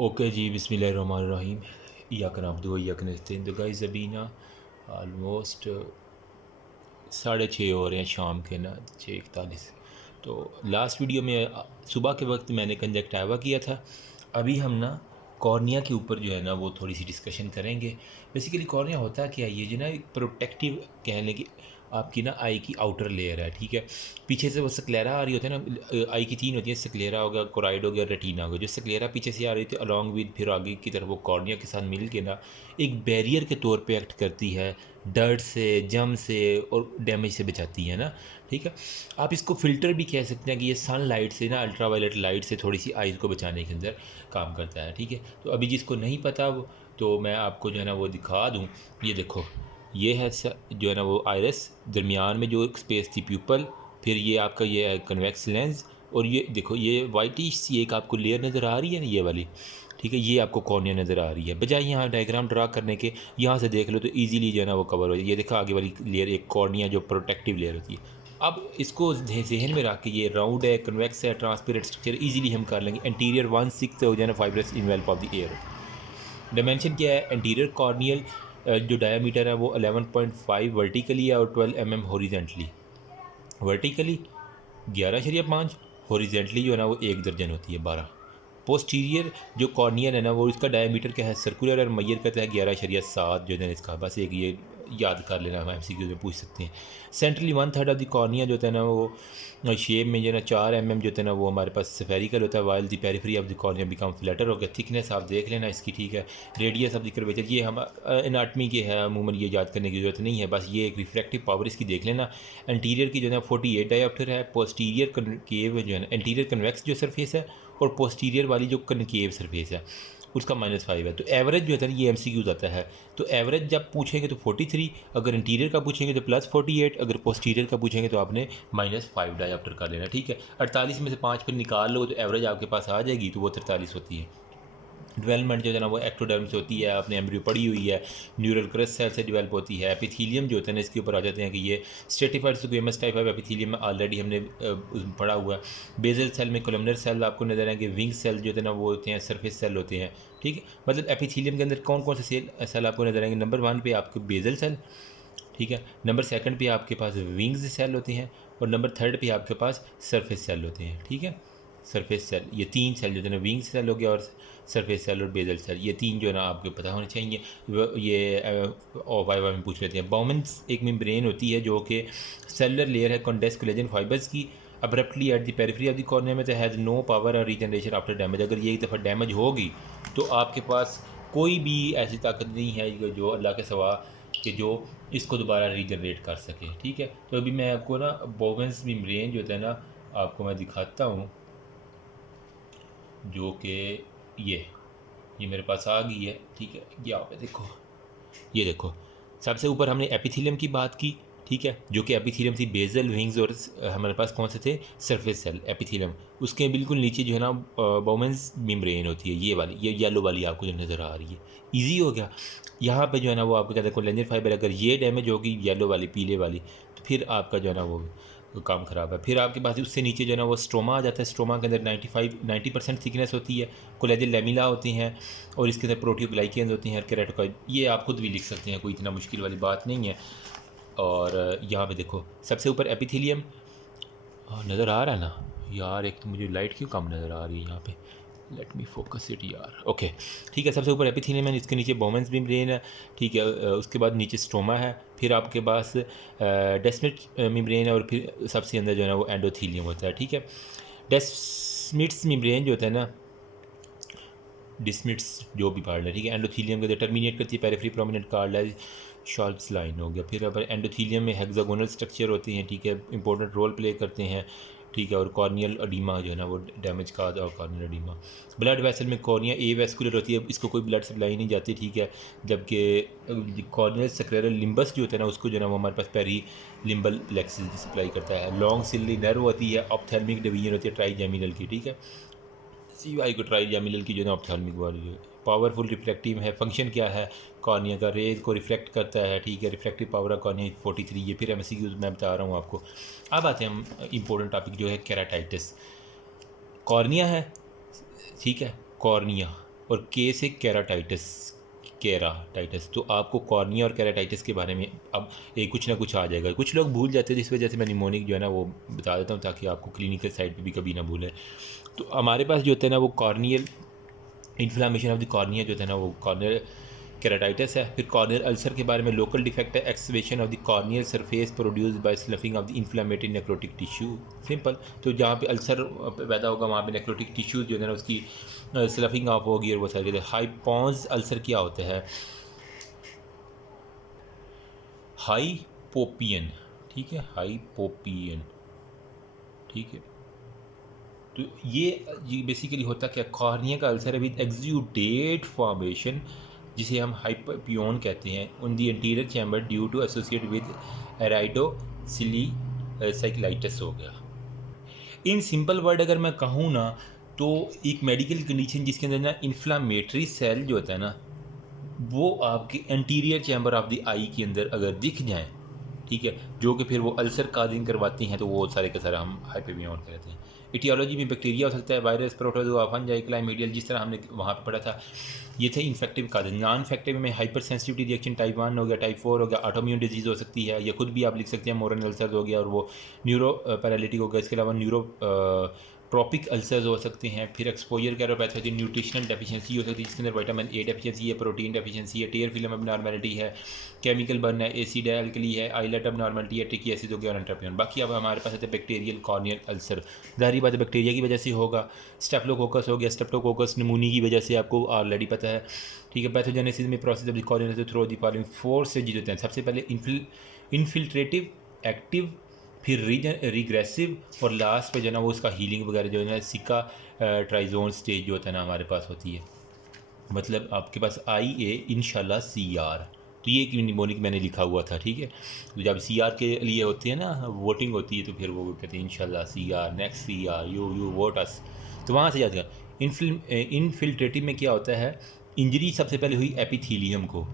Okay जी, बिस्मिल्लाहिर्रहमानिर्रहीम। इय्याक नअब्दु व इय्याक नस्तईन। तो गाइस अभी ना ऑलमोस्ट 6:30 हो रहे हैं शाम के ना, 6:41। तो लास्ट वीडियो में सुबह के वक्त मैंने कंजक्टिवा किया था। अभी हम ना कॉर्निया के ऊपर जो है ना वो थोड़ी सी डिस्कशन करेंगे। बेसिकली कॉर्निया होता क्या है, ये जो ना एक प्रोटेक्टिव कह लें कि आपकी ना आई की आउटर लेयर है, ठीक है। पीछे से वो स्क्लेरा आ रही होती है ना, आई की तीन होती है, स्क्लेरा हो गया, कोराइड हो गया, रेटिना हो गया। जो स्क्लेरा पीछे से आ रही थी अलॉन्ग विद फिर आगे की तरफ वो कॉर्निया के साथ मिल के ना एक बैरियर के तौर पे एक्ट करती है, डर्ट से, जम से और डैमेज से बचाती है ना, ठीक है। आप इसको फ़िल्टर भी कह सकते हैं कि ये सन लाइट से ना, अल्ट्रा वायलेट लाइट से थोड़ी सी आइज़ को बचाने के अंदर काम करता है, ठीक है। तो अभी जिसको नहीं पता तो मैं आपको जो है ना वो दिखा दूँ। ये देखो, ये है जो है ना वो आइरिस, दरमियान में जो एक स्पेस थी प्यूपल, फिर ये आपका ये है कन्वेक्स लेंस, और ये देखो ये वाइटिश सी एक आपको लेयर नज़र आ रही है ना, ये वाली, ठीक है। ये आपको कॉर्निया नज़र आ रही है। बजाय यहाँ डायग्राम ड्रा करने के यहाँ से देख लो तो इजीली जो है ना वो कवर हो जाए। ये देखो आगे वाली लेयर एक कॉर्निया जो प्रोटेक्टिव लेयर होती है। अब इसको जहन में रख के, ये राउंड है, कन्वेक्स है, ट्रांसपेरेंट स्ट्रक्चर, इजीली हम कर लेंगे। इंटीरियर 1/6 हो जाना fibrous envelope of the air. Dimension क्या है, इंटीरियर कॉर्नियल जो डायमीटर है वो 11.5 वर्टिकली है और 12 mm हॉरिजेंटली। वर्टिकली 11.5, हॉरिजेंटली जो है ना वो 1 दर्जन होती है, 12। पोस्टीरियर जो कॉर्नियल है ना वो इसका डायमीटर क्या है, सर्कुलर और मैयर कहता है 11.7 जो है इसका। बस एक ये याद कर लेना, हम MCQ में पूछ सकते हैं। सेंट्रली 1/3 ऑफ द कॉर्निया जो होता है ना वो शेप में जो है ना 4 mm जो होता है ना वो हमारे पास स्फेरिकल होता है, while the periphery of the cornea become flatter हो गया। थिकनेस आप देख लेना इसकी, ठीक है। रेडियस ऑफ द कर्वेचर ये हम एनाटमी के है, अमूमन ये याद करने की ज़रूरत नहीं है, बस ये एक रिफ्रैक्टिव पावर इसकी देख लेना। इंटीरियर की जो है 48 डायोप्टर है। पोस्टीरियर कनकेव जो है ना, इंटीरियर कन्वेक्स जो सरफेस है, और पोस्टीरियर वाली जो कनकेव सरफेस है उसका -5 है। तो एवरेज जो है ना ये MCQ आता है। तो एवरेज जब पूछेंगे तो 43, अगर इंटीरियर का पूछेंगे तो +48, अगर पोस्टीरियर का पूछेंगे तो आपने -5 डायोप्टर कर लेना, ठीक है। 48 में से 5 फिर निकाल लो तो एवरेज आपके पास आ जाएगी, तो वो 43 होती है। डेवलपमेंट जो है ना वो एक्टोडर्म से होती है, आपने एम्ब्रियो पढ़ी हुई है। न्यूरल क्रस्ट सेल से डेवलप होती है। एपिथीलियम जो होता है ना इसके ऊपर आ जाते हैं कि ये stratified squamous type of epithelium में ऑलरेडी हमने पढ़ा हुआ है। बेजल सेल में कोलमनर सेल आपको नजर आएंगे। विंग सेल जो होते हैं ना वो होते हैं सरफेस सेल होते हैं, ठीक है। मतलब एपिथीलियम के अंदर कौन कौन से सेल आपको नजर आएंगे, नंबर 1 पे आपके बेजल सेल, ठीक है। नंबर 2 पे आपके पास विंग्स सेल होते हैं, और नंबर 3 पे आपके पास सरफेस सेल होते हैं, ठीक है। सरफेस सेल, ये 3 सेल जो है ना, विंग सेल हो गया और सरफेस सेल और बेजल सेल, ये 3 जो है ना आपको पता होने चाहिए। ये वाई में पूछ लेते हैं। बाउमेंस एक मेम्ब्रेन होती है जो कि सेलुलर लेयर है कॉन्डेंस्ड कोलेजन फाइबर्स की, abruptly at the periphery of the cornea में, तो हैज़ नो पावर और रीजनरेशन आफ्टर डैमेज। अगर ये एक दफ़ा डैमेज होगी तो आपके पास कोई भी ऐसी ताकत नहीं है जो अल्लाह के सिवा कि जो इसको दोबारा रीजनरेट कर सके, ठीक है। तो अभी मैं आपको ना बाउमेंस मेम्ब्रेन जो होता है ना आपको मैं दिखाता हूँ, जो कि ये मेरे पास आ गई है, ठीक है। यहाँ पे देखो, ये देखो, सबसे ऊपर हमने एपिथेलियम की बात की, ठीक है, जो कि एपिथेलियम थी, बेजल, विंग्स, और हमारे पास कौन से थे, सरफेस सेल, एपिथेलियम। उसके बिल्कुल नीचे जो है ना बाउमेंस मेम्ब्रेन होती है, ये वाली, ये येलो वाली आपको जो नज़र आ रही है। ईजी हो गया। यहाँ पे जो है ना वो आपको कहते हैं कोलेजन फाइबर, अगर ये डैमेज होगी येलो वाली, पीले वाली, तो फिर आपका जो है ना वो काम ख़राब है। फिर आपके पास उससे नीचे जो है ना वो स्ट्रोमा आ जाता है। स्ट्रोमा के अंदर 90% थिकनेस होती है। कोलेजन लेमिला होती हैं, और इसके अंदर प्रोटियोग्लाइकेन्स होती हैं, केराटोकॉइड। ये आप खुद भी लिख सकते हैं, कोई इतना मुश्किल वाली बात नहीं है। और यहाँ पे देखो सबसे ऊपर एपिथेलियम नज़र आ रहा है ना यार, एक तो मुझे लाइट क्यों कम नज़र आ रही है यहाँ पे, लेट मी फोकस इट यार। ओके, ठीक है। सबसे ऊपर एपिथेलियम है, इसके नीचे बाउमेंस मेम्ब्रेन है, ठीक है। उसके बाद नीचे स्ट्रोमा है, फिर आपके पास डेस्मिट मेम्ब्रेन है, और फिर सबसे अंदर जो है ना वो एंडोथीलियम होता है, ठीक है। डेस्मिट्स मेम्ब्रेन जो होता है ना, डिस्मिट्स जो भी पार्ट है, ठीक है, एंडोथीलियम के टर्मिनेट करती है periphery prominent card shorts line हो गया। फिर अब एंडोथीलियम में हेक्सागोनल स्ट्रक्चर होती हैं, ठीक है, इंपॉर्टेंट रोल प्ले करते हैं, ठीक है। और कॉर्नियल अडीमा जो है ना वो डैमेज का, और कॉर्नियल अडीमा। ब्लड वेसल में कॉर्निया ए वेस्कुलर होती है, इसको कोई ब्लड सप्लाई नहीं जाती, ठीक है। जबकि कॉर्नियल सक्रेरल लिम्बस जो होता है ना उसको जो है ना वो हमारे पास पेरी लिम्बल प्लेक्सस सप्लाई करता है। लॉन्ग सिल्ली नर्व होती है, ऑप्थेल्मिक डिवीजन होती है ट्राइजेमिनल की, ठीक है। CY को ट्राइजेमिनल की जो है ऑप्थेल्मिक वाली पावरफुल रिफ्लेक्टिव है। फंक्शन क्या है कॉर्निया का, रेज को रिफ्लेक्ट करता है, ठीक है। रिफ्लेक्टिव पावर ऑफ कॉर्निया 43, ये फिर MCQ मैं बता रहा हूँ आपको। अब आते हैं हम इंपॉर्टेंट टॉपिक जो है केराटाइटिस। कॉर्निया है, ठीक है, कॉर्निया, और के से केराटाइटिस। तो आपको कॉर्निया और केराटाइटिस के बारे में अब एक कुछ ना कुछ आ जाएगा। कुछ लोग भूल जाते हैं, जिस वजह से मैं निमोनिक जो है ना वो बता देता हूँ, ताकि आपको क्लिनिकल साइड पे भी कभी ना भूलें। तो हमारे पास जो होता है ना वो corneal inflammation of the cornea जो होता है ना वो कॉर्नियल केराटाइटिस है। फिर कॉर्नियल अल्सर के बारे में लोकल डिफेक्ट है, excavation of the corneal surface produce by sloughing of the inflammatory necrotic tissue. Simple. तो जहाँ पे अल्सर पैदा होगा वहाँ पे नेक्रोटिक टिश्यू जो है ना उसकी स्लफिंग ऑफ होगी और वो सारी। हाइपोन्स अल्सर क्या होता है? हाइपोपियन, ठीक है, हाइपोपियन, ठीक है। तो ये बेसिकली होता क्या, कॉर्निया का अल्सर है विद एक्सुडेट फॉर्मेशन, जिसे हम हाइपोपियन कहते हैं, on the anterior chamber due to associate with iridocyclitis हो गया। इन सिंपल वर्ड अगर मैं कहूँ ना तो एक मेडिकल कंडीशन जिसके अंदर ना इन्फ्लामेटरी सेल जो होता है ना वो आपके एंटीरियर चैम्बर ऑफ द आई के अंदर अगर दिख जाएं, ठीक है, जो कि फिर वो अल्सर काजिंग करवाती हैं, तो वो सारे के सारे हम हाइपोपियन कहते हैं। इटियोलॉजी में बैक्टीरिया हो सकता है, वायरस, प्रोटोजोआ, फंजाई, क्लाइमीडियल, जिस तरह हमने वहाँ पे पढ़ा था। ये थे इन्फेक्टिव काजेज। नॉन इन्फेक्टिव में हाइपर सेंसिटिविटी रिएक्शन टाइप 1 हो गया, टाइप 4 हो गया, ऑटोइम्यून डिजीज़ हो सकती है, या खुद भी आप लिख सकते हैं मोरन अल्सर हो गया, और वो न्यूरो पैरालिटिक हो गया। इसके अलावा न्यूरो ट्रॉपिक अल्सर्स हो सकते हैं। फिर एक्सपोजर कैरोपैथी होती है, न्यूट्रिशनल डेफिशिएंसी हो सकती है जिसके अंदर विटामिन ए डेफिशिएंसी है, प्रोटीन डेफिशिएंसी है, टेयर फिल्म अबनॉर्मलिटी है, केमिकल बर्न है, एसिड है, अल्कली है, आइलेट अबनॉर्मलिटी है, ट्रिकी एसिड हो गया और एंट्रोपियन। बाकी अब हमारे पास है बैक्टीरियल कॉर्नियल अल्सर। ज़ाहिर बात है बैक्टीरिया की वजह से होगा। स्टेफ्लोकोकस हो गया, स्टेप्टोकोकस निमोनी की वजह से आपको ऑलरेडी पता है, ठीक है। पैथोजेनेसिस में process of the corneal through the following 4 stages होते हैं। सबसे पहले इनफिल्ट्रेटिव, एक्टिव, फिर रिग्रेसिव, और लास्ट पे जो है ना वो उसका हीलिंग वगैरह जो है ना सिक्का ट्राइजोन स्टेज जो होता है ना हमारे पास होती है। मतलब आपके पास IA इंशाल्लाह CR। तो ये एक निमोनिक मैंने लिखा हुआ था, ठीक है। तो जब CR के लिए होती है ना वोटिंग होती है, तो फिर वो कहते हैं इंशाल्लाह CR, next CR, you vote us. तो वहाँ से याद कर। इनफिल्ट्रेटिव में क्या होता है, इंजरी सबसे पहले हुई एपिथीलियम को।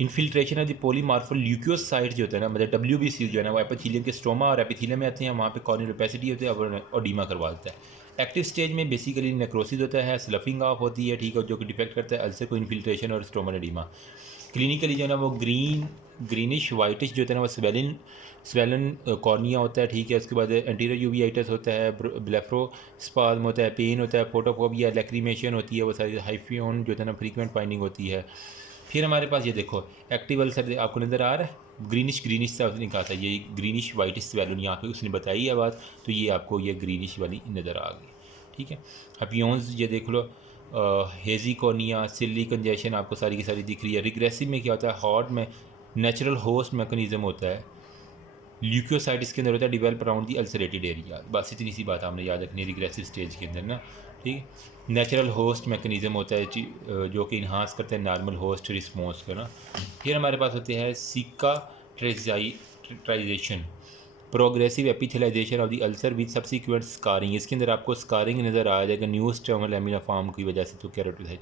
इन्फिल्ट्रेशन ऑफ द पॉलीमार्फल ल्यूकोसाइट जो होता है ना, मतलब WBC जो है ना वो एपिथीलियम के स्टोमा और एपिथीलियम में आते हैं, वहाँ पे कॉर्नियल ओपेसिटी होती है और ओडीमा करवा देता है। एक्टिव स्टेज में बेसिकली नेक्रोसिस होता है, स्लफिंग ऑफ होती है, ठीक है, जो कि डिफेक्ट करता है अल्सर को, इन्फिल्ट्रेशन और स्टोमल एडिमा। क्लिनिकली जो है ना वो ग्रीनिश वाइटिश जो होता है ना वो स्वेलन कॉर्निया होता है, ठीक है। उसके बाद एंटीरियर यूवियाइटिस होता है, ब्लेफ्रोस्पाज्म होता है, पेन होता है, फोटोफोबिया, लैक्रीमेशन होती है, वो सारी हाइफियन जो होता है ना फ्रीक्वेंट फाइंडिंग होती है। फिर हमारे पास ये देखो एक्टिव अल्सर आपको नज़र आ रहा है, ग्रीनिश सा उसने कहा था, ये ग्रीनिश वाइटिश स्वेलन यहाँ पे उसने बताई है बात, तो ये आपको ये ग्रीनिश वाली नज़र आ गई, ठीक है। हपियोन्स ये देख लो, हेजी कॉर्निया, सिली कंजेशन आपको सारी की सारी दिख रही है। रिग्रेसिव में क्या होता है, हार्ट में नेचुरल होस्ट मैकेनिज्म होता है, ल्यूकोसाइट इसके अंदर होता है, develop around the ulcerated area. बस इतनी सी बात आपने याद रखनी है रिग्रेसिव स्टेज के अंदर ना, ठीक है। नेचुरल होस्ट मैकेनिज्म होता है जो कि इन्हांस करता है नॉर्मल होस्ट रिस्पॉन्स को ना। फिर हमारे पास होते हैं cicatrisation, progressive epithelialisation of the ulcer with subsequent scarring. इसके अंदर आपको स्कारिंग नज़र आ जाएगा न्यू स्टर्मल लैमिना फॉर्म की वजह से, तो केराटिसाइट।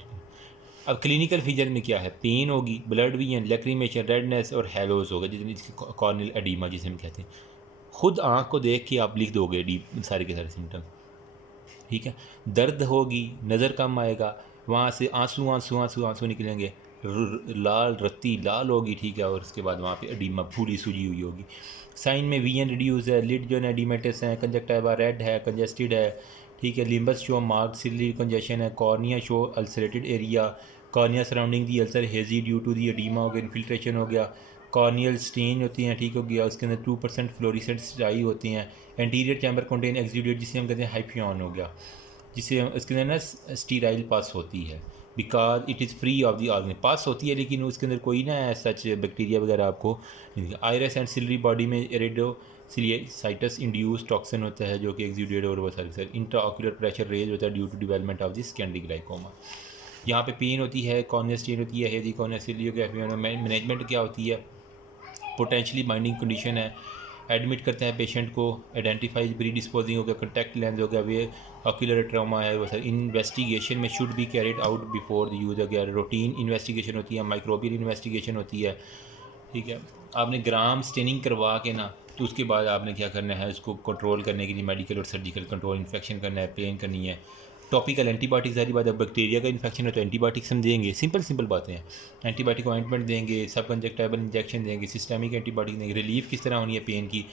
अब क्लिनिकल फीचर में क्या है, पेन होगी, ब्लड विजन, लैक्रीमेशन, रेडनेस और हेलोस होगा, जितनी कॉर्नियल एडिमा जिसे हम कहते हैं। खुद आँख को देख के आप लिख दोगे डीप सारे के सारे सिम्टम, ठीक है। दर्द होगी, नज़र कम आएगा, वहाँ से आंसू आंसू आंसू आंसू निकलेंगे, लाल रत्ती लाल होगी, ठीक है। और उसके बाद वहाँ पे एडिमा फूली सूजी हुई होगी। साइन में VN रिड्यूस है, लिड जो है एडिमेटस है, कंजक्टिवा रेड है, कंजेस्टेड है, ठीक है। Limbus show mark ciliary congestion है, cornea show ulcerated area, cornea surrounding the ulcer hazy due to the oedema हो गया, इन्फिल्ट्रेशन हो गया, कॉर्नियल स्टेन होती हैं, ठीक हो गया। उसके अंदर 2% फ्लोरिसेंट स्टाई होती हैं। एंटीरियर चैम्बर कंटेन एक्सुडेट जिसे हम कहते हैं हाइफियन हो गया, जिसे इसके अंदर ना स्टीराइल पास होती है, because it is free of the organic पास होती है, लेकिन उसके अंदर कोई ना सच बैक्टीरिया वगैरह आपको। आयरस एंड सिलरी बॉडी में एरिडोसिलिसाइटिस इंड्यूस टॉक्सिन होता है जो कि एक्सुडेट और वो सारे इंट्राऑक्यूलर प्रेशर रेज होता है due to development of this candy glaucoma. यहाँ पे पेन होती है, कॉर्निया स्टेन होती है, हेजी कॉर्निया सिलियोग्राफी। मैनेजमेंट क्या होती है, पोटेंशली बाइंडिंग कंडीशन है, एडमिट करते हैं पेशेंट को, आइडेंटिफाई प्री डिस्पोजिंग हो गया, कॉन्टैक्ट लेंस हो गया, वे ऑक्यूलर ट्रामा है, वो सर इन्वेस्टिगेशन में should be carried out before the use हो गया। रूटीन इन्वेस्टिगेशन होती है, माइक्रोबियल इन्वेस्टिगेशन होती है, ठीक है। आपने ग्राम स्टेनिंग करवा के ना, तो उसके बाद आपने क्या करना है, उसको कंट्रोल करने के लिए मेडिकल और सर्जिकल कंट्रोल, इन्फेक्शन करना है, पेन करनी है, टॉपिकल एंटीबायोटिक, सारी बात है, बैक्टीरिया का इन्फेक्शन है तो एंटीबायोटिक समझेंगे, सिंपल बातें हैं। एंटीबायोटिक ऑइंटमेंट देंगे, सब कंजक्टाइबल इंजेक्शन देंगे, सिस्टमिक एंटीबायोटिक देंगे, रिलीफ किस तरह होनी है पेन की।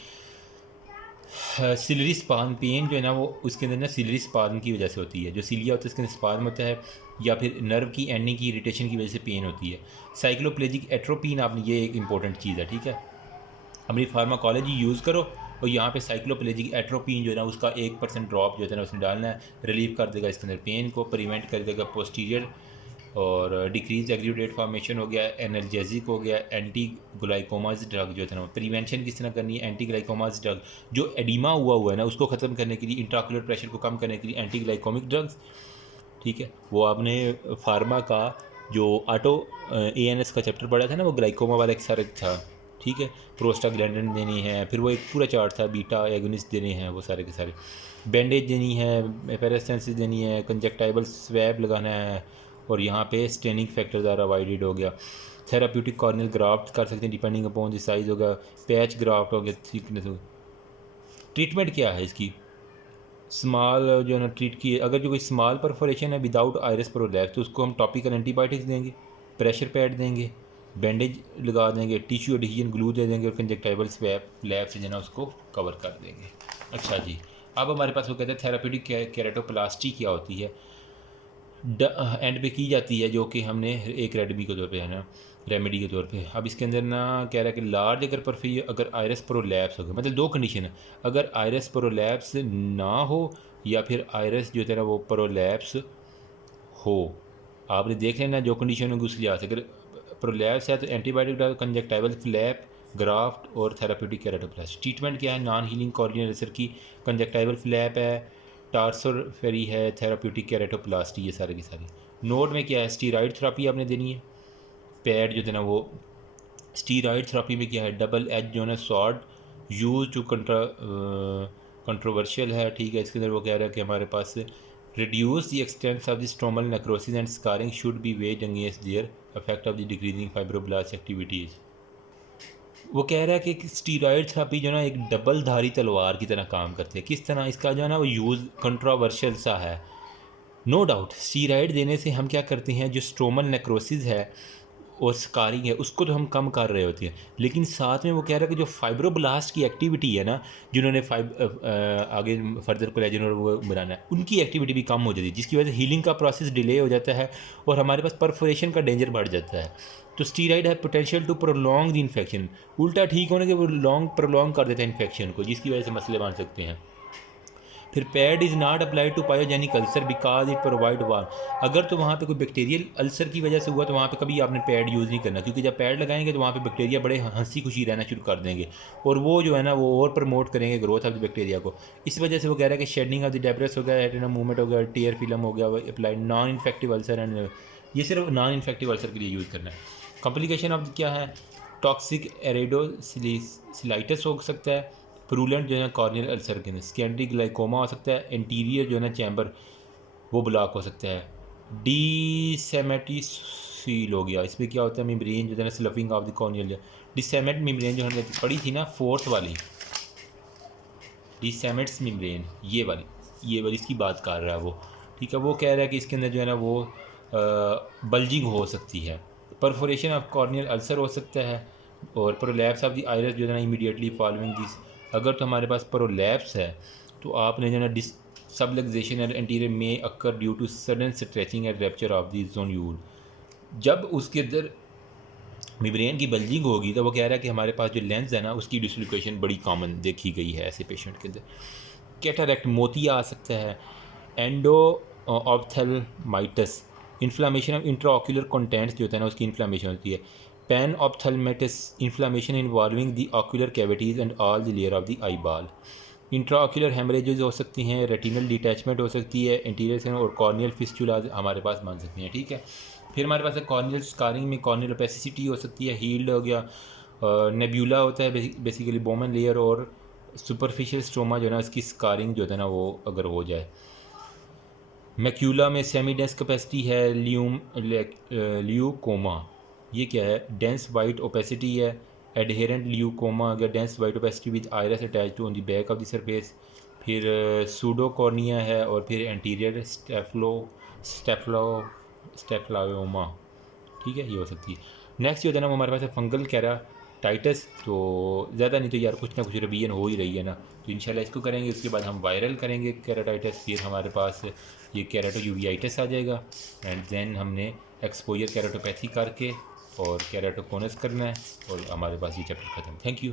सिलरी स्पाज्म पेन जो है ना वो उसके अंदर ना सिलरी स्पाज्म की वजह से होती है, जो सीलिया होता है उसके अंदर स्पाज्म होता है, या फिर नर्व की एंडिंग की इरिटेशन की वजह से पेन होती है। साइक्लोप्लेजिक एट्रोपिन, आपने ये एक इंपॉर्टेंट चीज़ है, ठीक है, अपनी फार्माकोलॉजी यूज़ करो और यहाँ पे साइक्लोप्लेजिक एट्रोपिन जो है ना उसका 1% ड्रॉप जो है ना उसमें डालना है, रिलीव कर देगा इसके अंदर पेन को, प्रिवेंट कर देगा पोस्टीरियर और डिक्रीज एग्रीडेट फॉर्मेशन हो गया, एनर्जेसिक हो गया, एंटी ग्लाइकोमास ड्रग जो है ना प्रिवेंशन किस तरह करनी है, एंटी ग्लाइकोमास ड्रग जो एडिमा हुआ है ना उसको ख़त्म करने के लिए, इंट्राक्यूलर प्रेशर को कम करने के लिए एंटी ग्लाइकोमिक ड्रग्स, ठीक है। वो आपने फार्मा का जो ऑटो ANS का चैप्टर पढ़ा था ना, वो ग्लाइकोमा वाला एक सारा था, ठीक है। प्रोस्टाग्लैंडिन देनी है, फिर वो एक पूरा चार्ट था, बीटा एगोनिस्ट देने हैं, वो सारे के सारे, बैंडेज देनी है, पेरास्टेंसिस देनी है, कंजक्टाइबल स्वैब लगाना है, और यहाँ पे स्टेनिंग फैक्टर ज़्यादा अवॉइडेड हो गया। थेराप्यूटिक कॉर्नियल ग्राफ्ट कर सकते हैं डिपेंडिंग अपॉन द साइज़ हो गया, पैच ग्राफ्ट हो गया, थिकनेस हो गया। ट्रीटमेंट क्या है इसकी, स्मॉल जो है ना ट्रीट की, अगर जो कोई स्मॉल परफोरेशन है विदाउट आयरस प्रोलैप्स तो उसको हम टॉपिकल एंटीबायोटिक्स देंगे, प्रेशर पैड देंगे, बैंडेज लगा देंगे, टिश्यू एडहेजन ग्लू दे देंगे और कंजक्टाइवल स्वैब लैब से जो है उसको कवर कर देंगे। अच्छा जी, अब हमारे पास वो कहते हैं थेराप्यूटिक केराटोप्लास्टी क्या होती है, एंड पे की जाती है, जो कि हमने एक रेडमी के तौर पे है ना, रेमेडी के तौर पे। अब इसके अंदर ना कह रहा है कि लार्ज अगर आयरस प्रोलैप्स हो गया, मतलब दो कंडीशन है, अगर आयरस प्रोलैप्स ना हो या फिर आयरस जो है ना वो प्रोलैप्स हो, आपने देख लेना जो कंडीशन होगी उस लिहाज से। अगर प्रोलैप्स है तो एंटीबायोटिक डाल, कंजक्टाइवल फ्लैप, ग्राफ्ट और थेराप्यूटिक केराटोप्लास्टी। ट्रीटमेंट क्या है, नॉन हीलिंग कॉर्नियल अल्सर की कंजक्टाइवल फ्लैप है, टार्सोफेरी है, थेराप्यूटिक केराटोप्लास्टी, ये सारे की सारी। नोड में क्या है, स्टीरॉइड थेरापी आपने देनी है, पैड जो है ना वो, स्टीरॉइड थेरापी में क्या है, डबल एज जो है ना सॉर्ड यूज टू कंट्रोवर्शियल है, ठीक है। इसके अंदर वो कह रहा है कि हमारे पास reduce the extent of the stromal necrosis and scarring should be weighed against their effect of the decreasing fibroblast activities. वो कह रहा है कि स्टीरॉयड थेरापी जो है ना एक डबल धारी तलवार की तरह काम करती है। किस तरह, इसका जो है ना वो यूज़ कंट्रोवर्शियल सा है, नो डाउट। स्टीरॉयड देने से हम क्या करते हैं, जो स्ट्रोमल नेक्रोसिस है और स्कारिंग है उसको तो हम कम कर रहे होते हैं, लेकिन साथ में वो कह रहा है कि जो फाइब्रोब्लास्ट की एक्टिविटी है ना, जिन्होंने आगे फर्दर कोलेजन और वो बनाना है, उनकी एक्टिविटी भी कम हो जाती है, जिसकी वजह से हीलिंग का प्रोसेस डिले हो जाता है और हमारे पास परफोरेशन का डेंजर बढ़ जाता है। तो स्टीरॉयड है potential to prolong the infection, उल्टा ठीक होने के वो प्रोलॉन्ग कर देता है इन्फेक्शन को, जिसकी वजह से मसले बन सकते हैं। फिर pad is not applied to pyogenic ulcer because it provide warm, अगर तो वहाँ पे कोई बैक्टीरियल अल्सर की वजह से हुआ तो वहाँ पे कभी आपने पैड यूज़ नहीं करना, क्योंकि जब पैड लगाएंगे तो वहाँ पे बैक्टीरिया बड़े हंसी खुशी रहना शुरू कर देंगे और वो जो है ना वो और प्रमोट करेंगे ग्रोथ ऑफ द बैक्टीरिया को। इस वजह से वो कह रहा है कि शेडिंग ऑफ द डेब्रिस हो गया, एटेना मूवमेंट हो गया, टीयर फिल्म हो गया, applied non infective ulcer and ये सिर्फ नॉन इन्फेक्टिव अल्सर के लिए यूज़ करना है। कॉम्प्लिकेशन ऑफ क्या है, टॉक्सिक एरेडोसिलाइटिस हो सकता है, प्रूलेंट जो है ना कॉर्नियल अल्सर के अंदर, सेकेंडरी ग्लाइकोमा हो सकता है, इंटीरियर जो है ना चैम्बर वो ब्लॉक हो सकता है, डिसेमेटिसील हो गया, इसमें क्या होता है, मेम्ब्रेन जो है ना sloughing of the corneal, Descemet membrane जो हमने पढ़ी थी ना फोर्थ वाली, डिसेमेट्स मेम्ब्रेन ये वाली इसकी बात कर रहा है वो, ठीक है। वो कह रहा है कि इसके अंदर जो है ना वो बल्जिंग हो सकती है, परफोरेशन ऑफ कॉर्नियल अल्सर हो सकता है, और प्रोलैप्स ऑफ द आइरिस जो है ना इमीडिएटली फॉलोइंग दिस। अगर तो हमारे पास प्रोलैप्स है तो आपने जो है ना सबलक्सेशन एंड एंटीरियर में occur due to sudden stretching and rupture of the zonule, जब उसके अंदर मेम्ब्रेन की बल्जिंग होगी तो वो कह रहा है कि हमारे पास जो लेंस है ना उसकी डिसलोकेशन बड़ी कॉमन देखी गई है ऐसे पेशेंट के अंदर। कैटरैक्ट मोतिया आ सकता है, endophthalmitis, inflammation of intraocular contents जो होता है ना उसकी इन्फ्लामेशन होती है, panophthalmitis, inflammation involving the ocular cavities and all the layer of the eyeball, intraocular haemorrhages हो सकती हैं, रेटिनल डिटैचमेंट हो सकती है, इंटीरियर से और कॉर्नियल फिस्टुला हमारे पास बन सकती हैं, ठीक है। फिर हमारे पास कॉर्नियल स्कारिंग में कॉर्नियल ओपेसिसिटी हो सकती है, हील्ड हो गया, नेब्यूला होता है बेसिकली बोमन लेयर, और सुपरफिशियल स्ट्रोमा जो है ना इसकी स्कारिंग जो है ना वो अगर हो जाए, मैक्यूला में सेमी डेंस कैपेसिटी है, ल्यूकोमा, ये क्या है, डेंस वाइट ओपेसिटी है, एडहेरेंट ल्यूकोमा अगर dense white opacity with iris attach to on the back of the surface. फिर सूडोकॉर्निया है, और फिर एंटीरियर स्टेफलायोमा, ठीक है, ये हो सकती है। नेक्स्ट जो है ना वो हमारे पास है फंगल केराटाइटिस। तो ज़्यादा नहीं तो यार कुछ ना कुछ रिवीजन हो ही रही है ना, तो इंशाल्लाह इसको करेंगे। उसके बाद हम वायरल करेंगे केराटाइटिस, फिर हमारे पास ये केराटो यूवियाइटिस आ जाएगा, एंड देन हमने एक्सपोजर केराटोपैथी करके और केराटोकोनस करना है, और हमारे पास ये चैप्टर ख़त्म। Thank you.